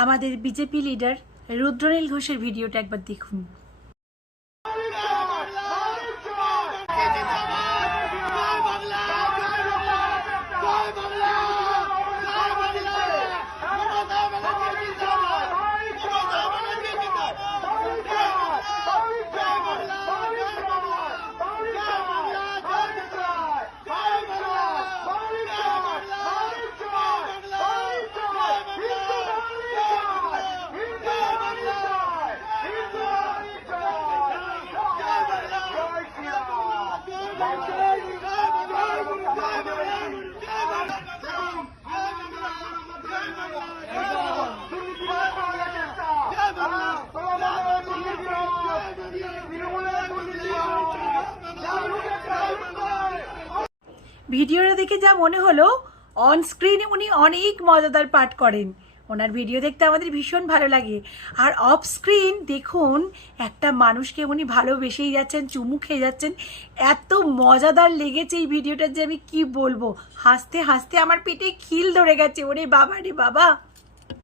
আমাদের BJP leader Rudranil ঘোষের ভিডিওটা একবার দেখুন। ভিডিওটা দেখে যা মনে হলো অন স্ক্রিনে উনি অনেক মজাদার পাঠ করেন। ওনার ভিডিও দেখতে আমাদের ভীষণ ভালো লাগে। আর অফ স্ক্রিন দেখুন একটা মানুষকে উনি ভালোবেসেই যাচ্ছেন, চুমু খেয়ে যাচ্ছেন। এত মজাদার লেগেছে এই ভিডিওটা যে আমি কি বলবো। হাসতে হাসতে আমার পেটে খিল ধরে গেছে। ওরে বাবা রে বাবা।